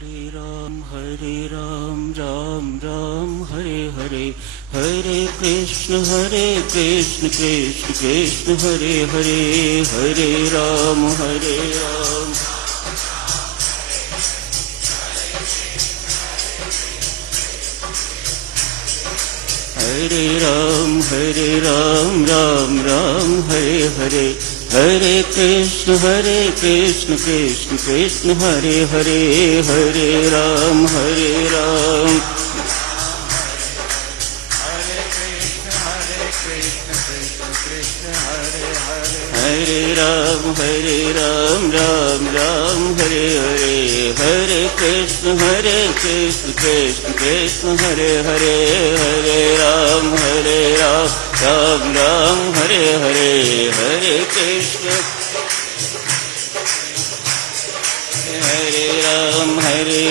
हरे राम राम राम हरे हरे, हरे कृष्ण कृष्ण कृष्ण हरे हरे, हरे राम हरे राम। हरे राम राम राम हरे हरे, हरे कृष्ण कृष्ण कृष्ण हरे हरे, हरे राम हरे राम। हरे राम राम राम हरे हरे, हरे कृष्ण कृष्ण कृष्ण हरे हरे, हरे राम राम राम हरे हरे, हरे कृष्ण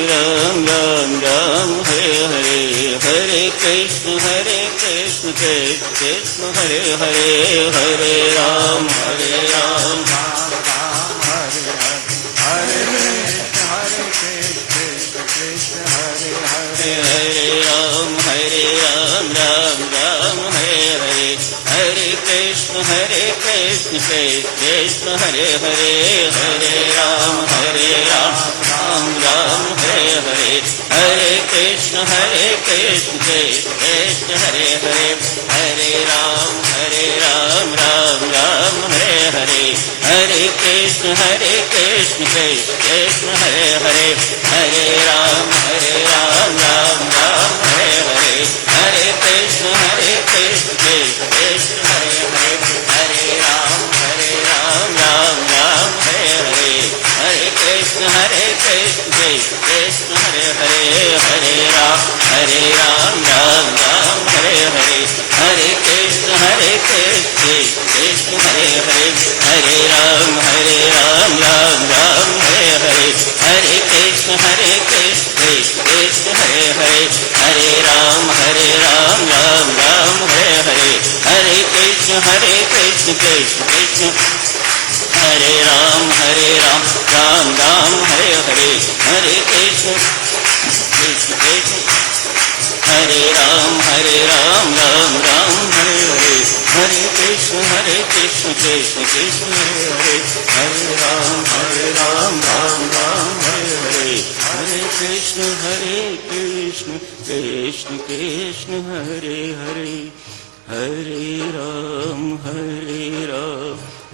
राम राम हरे हरे, हरे कृष्ण कृष्ण हरे हरे, हरे राम राम राम हरे हरे, हरे कृष्ण कृष्ण हरे हरे, हरे राम राम हरे हरे, हरे कृष्ण कृष्ण हरे हरे, हरे राम राम हरे हरे, हरे कृष्ण कृष्ण हरे हरे, हरे राम राम हरे हरे, हरे कृष्ण कृष्ण हरे हरे, हरे राम राम हरे हरे, हरे कृष्ण कृष्ण हरे हरे, हरे राम राम हरे हरे, हरे कृष्ण कृष्ण हरे हरे, हरे राम राम हरे हरे, हरे कृष्ण कृष्ण हरे हरे, हरे राम राम हरे हरे, हरे कृष्ण कृष्ण हरे राम राम हरे हरे, हरे कृष्ण कृष्ण हरे राम राम हरे हरे, हरे कृष्ण कृष्ण कृष्ण हरे हरे, हरे राम राम हरे हरे, हरे कृष्ण कृष्ण कृष्ण हरे हरे, हरे राम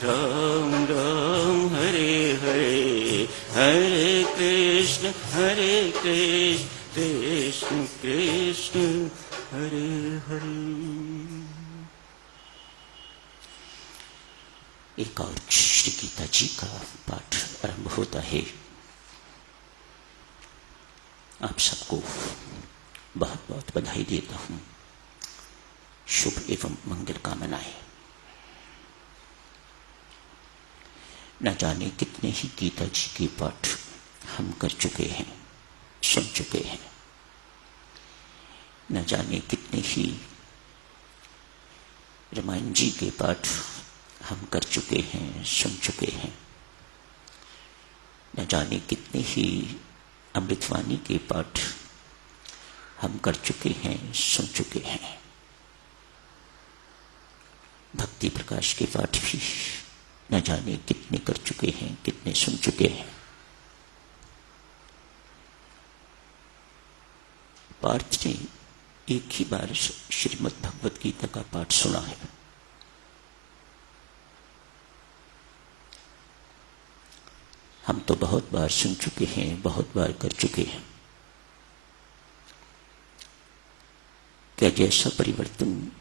राम राम हरे हरे, हरे कृष्ण कृष्ण कृष्ण हरे हरे। एक और श्री गीता जी का पाठ आरंभ होता है। आप सबको बहुत बहुत बधाई देता हूं, शुभ एवं मंगल कामनाएं। न जाने कितने ही गीता जी के पाठ हम कर चुके हैं, सुन चुके हैं। न जाने कितने ही रामायण जी के पाठ हम कर चुके हैं, सुन चुके हैं। न जाने कितने ही अमृतवाणी के पाठ हम कर चुके हैं, सुन चुके हैं। भक्ति प्रकाश के पाठ भी न जाने कितने कर चुके हैं, कितने सुन चुके हैं। पार्थ ने एक ही बार श्रीमद् भगवत गीता का पाठ सुना है। हम तो बहुत बार सुन चुके हैं, बहुत बार कर चुके हैं। क्या जैसा परिवर्तन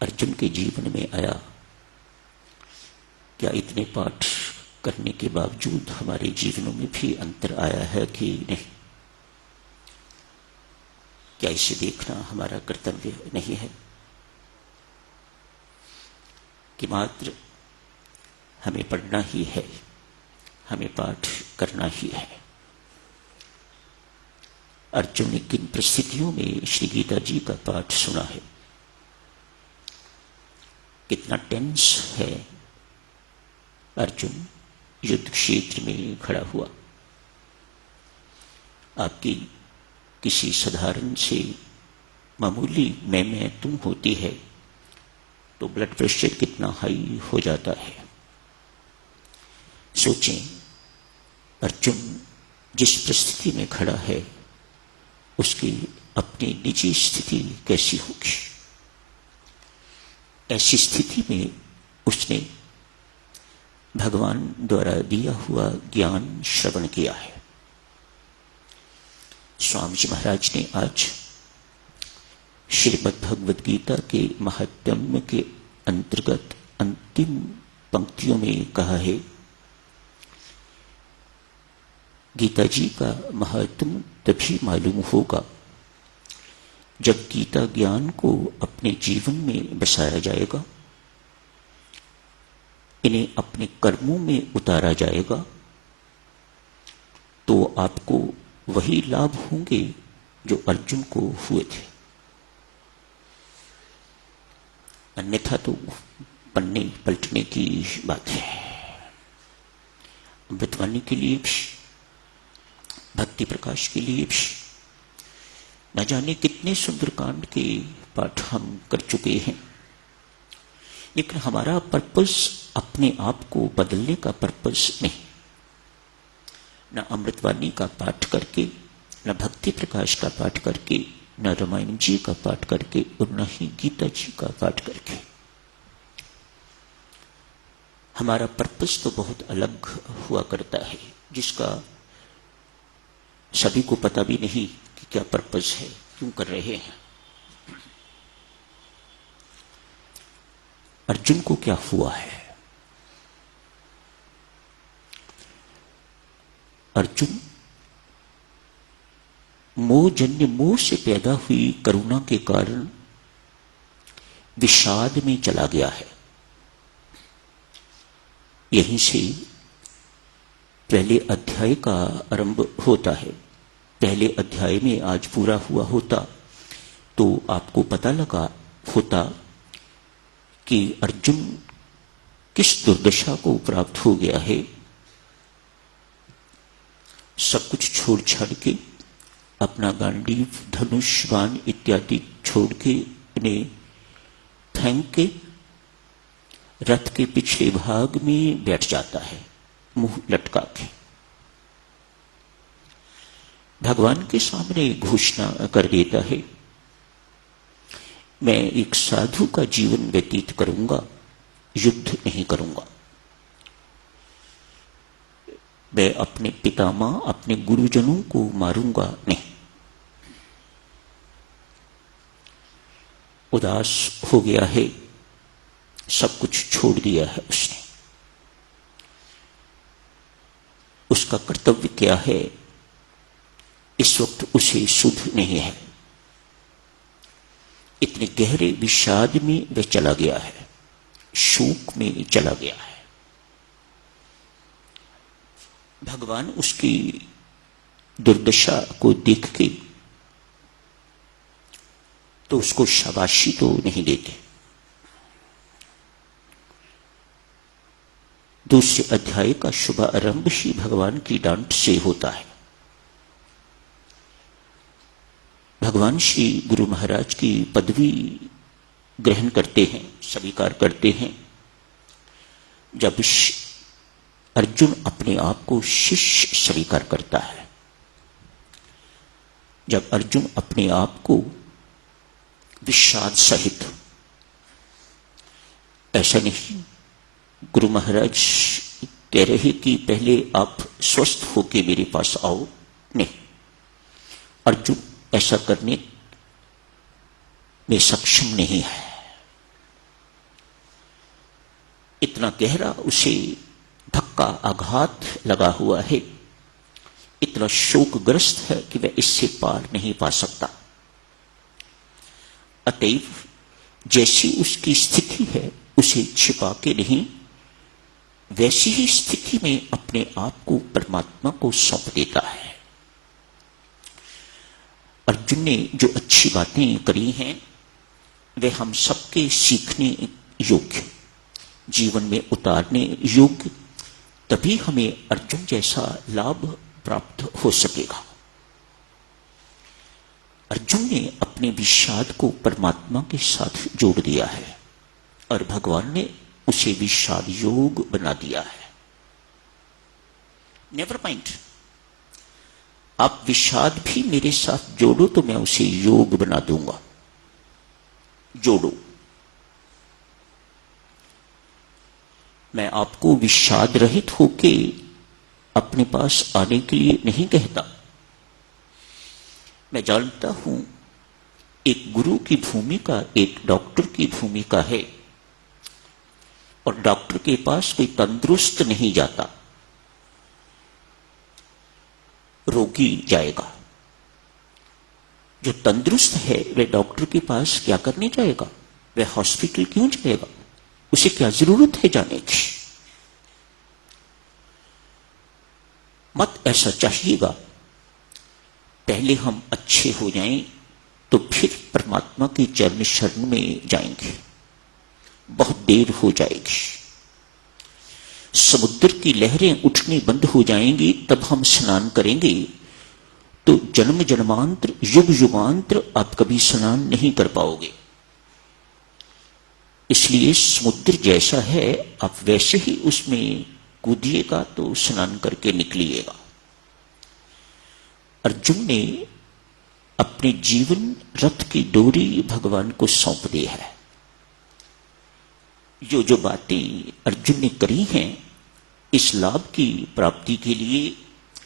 अर्जुन के जीवन में आया, क्या इतने पाठ करने के बावजूद हमारे जीवनों में भी अंतर आया है कि नहीं? क्या इसे देखना हमारा कर्तव्य नहीं है कि मात्र हमें पढ़ना ही है, हमें पाठ करना ही है? अर्जुन ने किन परिस्थितियों में श्री गीता जी का पाठ सुना है? कितना टेंस है अर्जुन युद्ध क्षेत्र में खड़ा हुआ। आपकी किसी साधारण से मामूली मैं तुम होती है तो ब्लड प्रेशर कितना हाई हो जाता है। सोचें, अर्जुन जिस परिस्थिति में खड़ा है उसकी अपनी निजी स्थिति कैसी होगी। ऐसी स्थिति में उसने भगवान द्वारा दिया हुआ ज्ञान श्रवण किया है। स्वामी जी महाराज ने आज श्रीमद् भगवद गीता के महात्म्य के अंतर्गत अंतिम पंक्तियों में कहा है, गीता जी का महात्म्य तभी मालूम होगा जब गीता ज्ञान को अपने जीवन में बसाया जाएगा, इन्हें अपने कर्मों में उतारा जाएगा, तो आपको वही लाभ होंगे जो अर्जुन को हुए थे। अन्यथा तो पन्ने पलटने की बात है। अमृतवाणी के लिए भी, भक्ति प्रकाश के लिए भी न जाने कितने सुंदरकांड के पाठ हम कर चुके हैं, लेकिन हमारा पर्पस अपने आप को बदलने का पर्पस नहीं। न अमृतवाणी का पाठ करके, न भक्ति प्रकाश का पाठ करके, न रामायण जी का पाठ करके और न ही गीता जी का पाठ करके। हमारा पर्पस तो बहुत अलग हुआ करता है, जिसका सभी को पता भी नहीं कि क्या पर्पस है, क्यों कर रहे हैं। अर्जुन को क्या हुआ है? अर्जुन मोहजन्य मोह से पैदा हुई करुणा के कारण विषाद में चला गया है। यहीं से पहले अध्याय का आरंभ होता है। पहले अध्याय में आज पूरा हुआ होता तो आपको पता लगा होता कि अर्जुन किस दुर्दशा को प्राप्त हो गया है। सब कुछ छोड़ छाड़ के, अपना गांडीव, धनुष, बाण इत्यादि छोड़ के, इन्हें फेंक के रथ के पिछले भाग में बैठ जाता है, मुंह लटका के। भगवान के सामने घोषणा कर देता है, मैं एक साधु का जीवन व्यतीत करूंगा, युद्ध नहीं करूंगा। मैं अपने पितामह, अपने गुरुजनों को मारूंगा नहीं। उदास हो गया है, सब कुछ छोड़ दिया है उसने। उसका कर्तव्य क्या है इस वक्त उसे सुध नहीं है। इतने गहरे विषाद में वह चला गया है, शोक में चला गया है। भगवान उसकी दुर्दशा को देख के तो उसको शाबाशी तो नहीं देते। दूसरे अध्याय का शुभारंभ ही भगवान की डांट से होता है। भगवान श्री गुरु महाराज की पदवी ग्रहण करते हैं, स्वीकार करते हैं। जब अर्जुन अपने आप को शिष्य स्वीकार करता है, जब अर्जुन अपने आप को विषाद सहित, ऐसा नहीं गुरु महाराज कह रहे कि पहले आप स्वस्थ होके मेरे पास आओ, नहीं, अर्जुन ऐसा करने में सक्षम नहीं है। इतना गहरा उसे धक्का, आघात लगा हुआ है, इतना शोकग्रस्त है कि वह इससे पार नहीं पा सकता। अतएव जैसी उसकी स्थिति है उसे छिपा के नहीं, वैसी ही स्थिति में अपने आप को परमात्मा को सौंप देता है। अर्जुन ने जो अच्छी बातें करी हैं वे हम सबके सीखने योग्य, जीवन में उतारने योग्य, तभी हमें अर्जुन जैसा लाभ प्राप्त हो सकेगा। अर्जुन ने अपने विषाद को परमात्मा के साथ जोड़ दिया है और भगवान ने उसे विषाद योग बना दिया है। नेवर माइंड, आप विषाद भी मेरे साथ जोड़ो तो मैं उसे योग बना दूंगा। जोड़ो। मैं आपको विषाद रहित होके अपने पास आने के लिए नहीं कहता। मैं जानता हूं एक गुरु की भूमिका एक डॉक्टर की भूमिका है, और डॉक्टर के पास कोई तंदुरुस्त नहीं जाता, रोगी जाएगा। जो तंदुरुस्त है वह डॉक्टर के पास क्या करने जाएगा? वह हॉस्पिटल क्यों जाएगा? उसे क्या जरूरत है जाने की? मत ऐसा चाहिएगा। पहले हम अच्छे हो जाएं तो फिर परमात्मा के चरण शरण में जाएंगे। बहुत देर हो जाएगी। समुद्र की लहरें उठनी बंद हो जाएंगी, तब हम स्नान करेंगे तो जन्म जन्मांतर युग युगांतर आप कभी स्नान नहीं कर पाओगे। इसलिए समुद्र जैसा है आप वैसे ही उसमें कूदिएगा तो स्नान करके निकलिएगा। अर्जुन ने अपने जीवन रथ की डोरी भगवान को सौंप दी है। जो जो बातें अर्जुन ने करी हैं, इस लाभ की प्राप्ति के लिए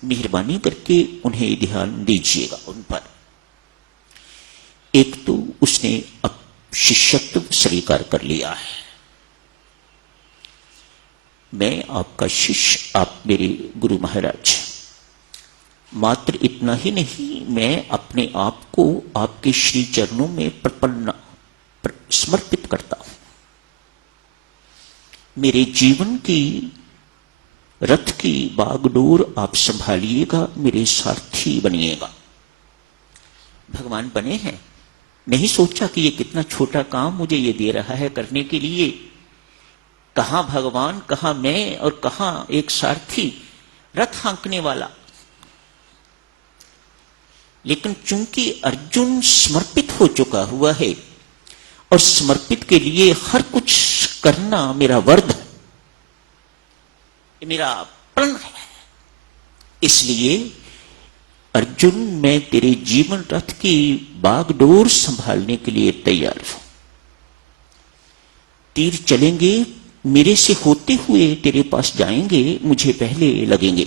मेहरबानी करके उन्हें ध्यान दीजिएगा उन पर। एक तो उसने अब शिष्यत्व स्वीकार कर लिया है। मैं आपका शिष्य, आप मेरे गुरु महाराज। मात्र इतना ही नहीं, मैं अपने आप को आपके श्री चरणों में समर्पित करता हूं। मेरे जीवन की रथ की बागडोर आप संभालिएगा, मेरे सारथी बनिएगा। भगवान बने हैं, नहीं सोचा कि ये कितना छोटा काम मुझे ये दे रहा है करने के लिए। कहां भगवान, कहां मैं और कहां एक सारथी, रथ हाँकने वाला। लेकिन चूंकि अर्जुन समर्पित हो चुका हुआ है और समर्पित के लिए हर कुछ करना मेरा वर्द है, मेरा प्रण है, इसलिए अर्जुन मैं तेरे जीवन रथ की बागडोर संभालने के लिए तैयार हूं। तीर चलेंगे, मेरे से होते हुए तेरे पास जाएंगे, मुझे पहले लगेंगे।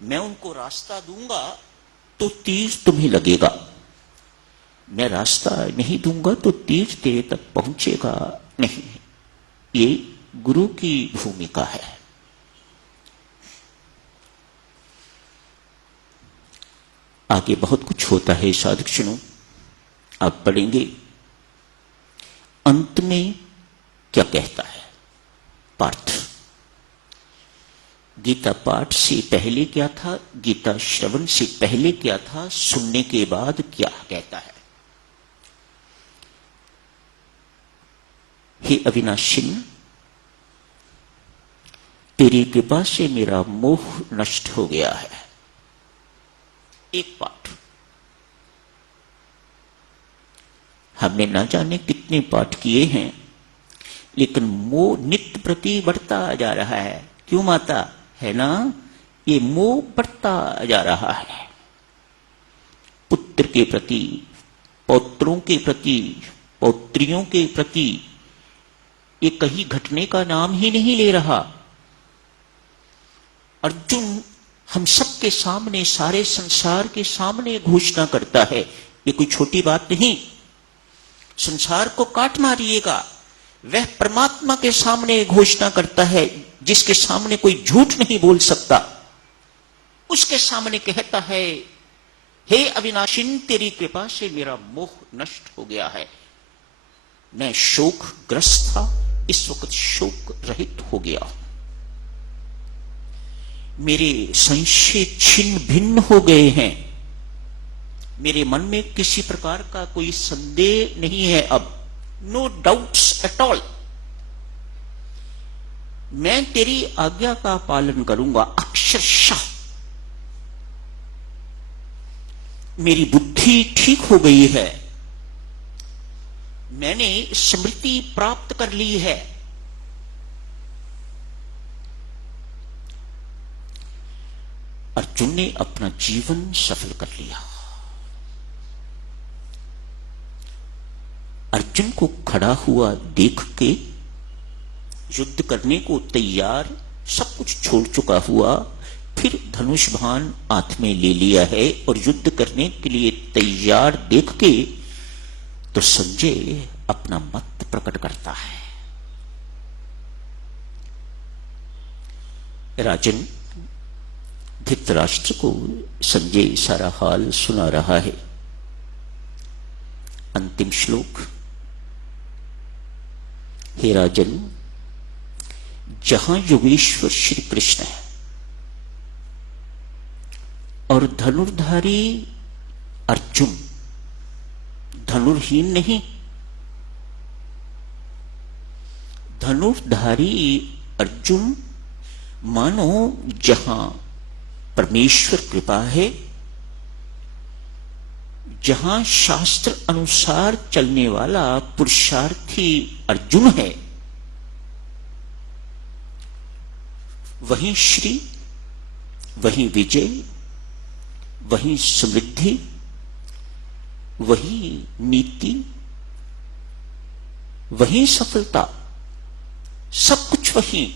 मैं उनको रास्ता दूंगा तो तीर तुम्हें लगेगा। मैं रास्ता नहीं दूंगा तो तीर तेरे तक पहुंचेगा नहीं। ये गुरु की भूमिका है। आगे बहुत कुछ होता है साधक सुनो, आप पढ़ेंगे। अंत में क्या कहता है पार्थ? गीता पाठ से पहले क्या था, गीता श्रवण से पहले क्या था, सुनने के बाद क्या कहता है? हे अविनाशी, तेरी कृपा से मेरा मोह नष्ट हो गया है। एक पाठ। हमने ना जाने कितने पाठ किए हैं, लेकिन मोह नित्य प्रति बढ़ता जा रहा है। क्यों माता? है ना, ये मोह बढ़ता जा रहा है। पुत्र के प्रति, पौत्रों के प्रति, पौत्रियों के प्रति ये कहीं घटने का नाम ही नहीं ले रहा। अर्जुन हम सबके सामने, सारे संसार के सामने घोषणा करता है, ये कोई छोटी बात नहीं। संसार को काट मारिएगा, वह परमात्मा के सामने घोषणा करता है जिसके सामने कोई झूठ नहीं बोल सकता। उसके सामने कहता है, हे अविनाशिन, तेरी कृपा से मेरा मोह नष्ट हो गया है। मैं शोकग्रस्त था, इस वक्त शोक रहित हो गया। मेरे संशय छिन्न भिन्न हो गए हैं। मेरे मन में किसी प्रकार का कोई संदेह नहीं है अब। No doubts at all. मैं तेरी आज्ञा का पालन करूंगा अक्षरशः। मेरी बुद्धि ठीक हो गई है, मैंने स्मृति प्राप्त कर ली है। अर्जुन ने अपना जीवन सफल कर लिया। अर्जुन को खड़ा हुआ देख के, युद्ध करने को तैयार, सब कुछ छोड़ चुका हुआ, फिर धनुष बाण हाथ में ले लिया है और युद्ध करने के लिए तैयार देख के तो संजय अपना मत प्रकट करता है। राजन धृतराष्ट्र को संजय सारा हाल सुना रहा है। अंतिम श्लोक, हे राजन, जहां योगेश्वर श्री कृष्ण है और धनुर्धारी अर्जुन धनुर्हीन नहीं, धनुर्धारी अर्जुन मानो जहां परमेश्वर कृपा है, जहां शास्त्र अनुसार चलने वाला पुरुषार्थी अर्जुन है, वहीं श्री, वहीं विजय, वहीं समृद्धि, वहीं नीति, वहीं सफलता, सब कुछ वहीं,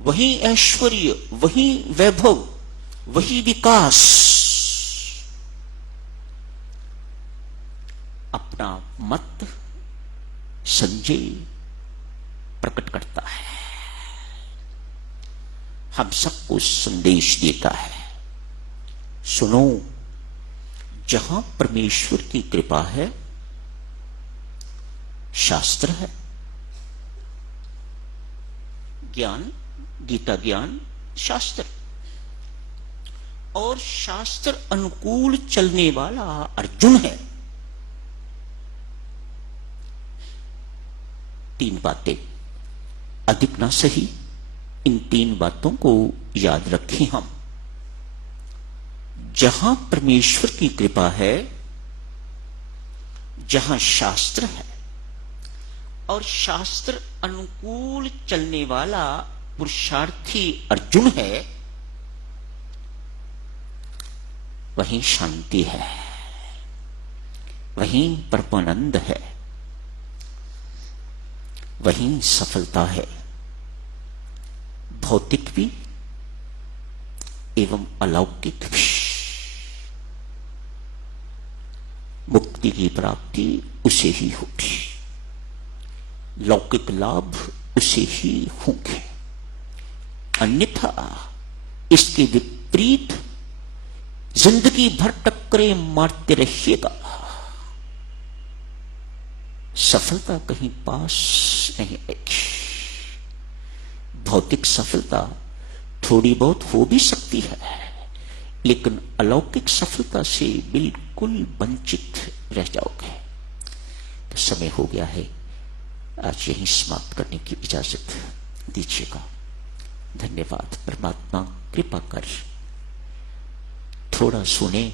वहीं ऐश्वर्य, वहीं वैभव, वही विकास। अपना मत संजय प्रकट करता है, हम सबको संदेश देता है। सुनो, जहां परमेश्वर की कृपा है, शास्त्र है, ज्ञान, गीता ज्ञान, शास्त्र, और शास्त्र अनुकूल चलने वाला अर्जुन है। तीन बातें अधिक ना सही, इन तीन बातों को याद रखें हम। जहां परमेश्वर की कृपा है, जहां शास्त्र है और शास्त्र अनुकूल चलने वाला पुरुषार्थी अर्जुन है, वहीं शांति है, वहीं परमानंद है, वहीं सफलता है, भौतिक भी एवं अलौकिक भी। मुक्ति की प्राप्ति उसे ही होगी, लौकिक लाभ उसे ही होंगे, अन्यथा इसके विपरीत जिंदगी भर टक्करे मारते रहिएगा, सफलता कहीं पास नहीं आएगी। भौतिक सफलता थोड़ी बहुत हो भी सकती है, लेकिन अलौकिक सफलता से बिल्कुल वंचित रह जाओगे। तो समय हो गया है, आज यहीं समाप्त करने की इजाजत दीजिएगा। धन्यवाद। परमात्मा कृपा कर थोड़ा सुने,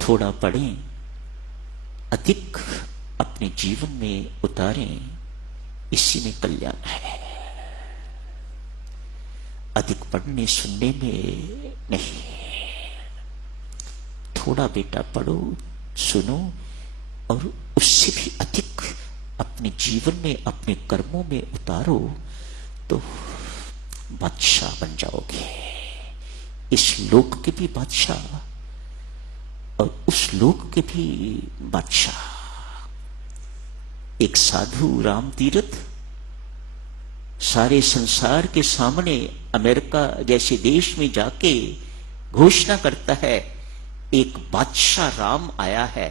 थोड़ा पढ़ें, अधिक अपने जीवन में उतारें, इसी में कल्याण है। अधिक पढ़ने सुनने में नहीं, थोड़ा बेटा पढ़ो, सुनो और उससे भी अधिक अपने जीवन में, अपने कर्मों में उतारो, तो बादशाह बन जाओगे। इस लोक के भी बादशाह और उस लोक के भी बादशाह। एक साधु राम तीर्थ सारे संसार के सामने अमेरिका जैसे देश में जाके घोषणा करता है, एक बादशाह राम आया है।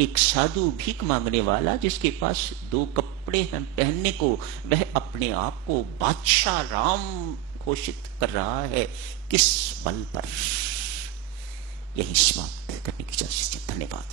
एक साधु भीख मांगने वाला जिसके पास दो कपड़े हैं पहनने को, वह अपने आप को बादशाह राम घोषित कर रहा है। किस बल पर? यही समाप्त करने की इजाजत। धन्यवाद।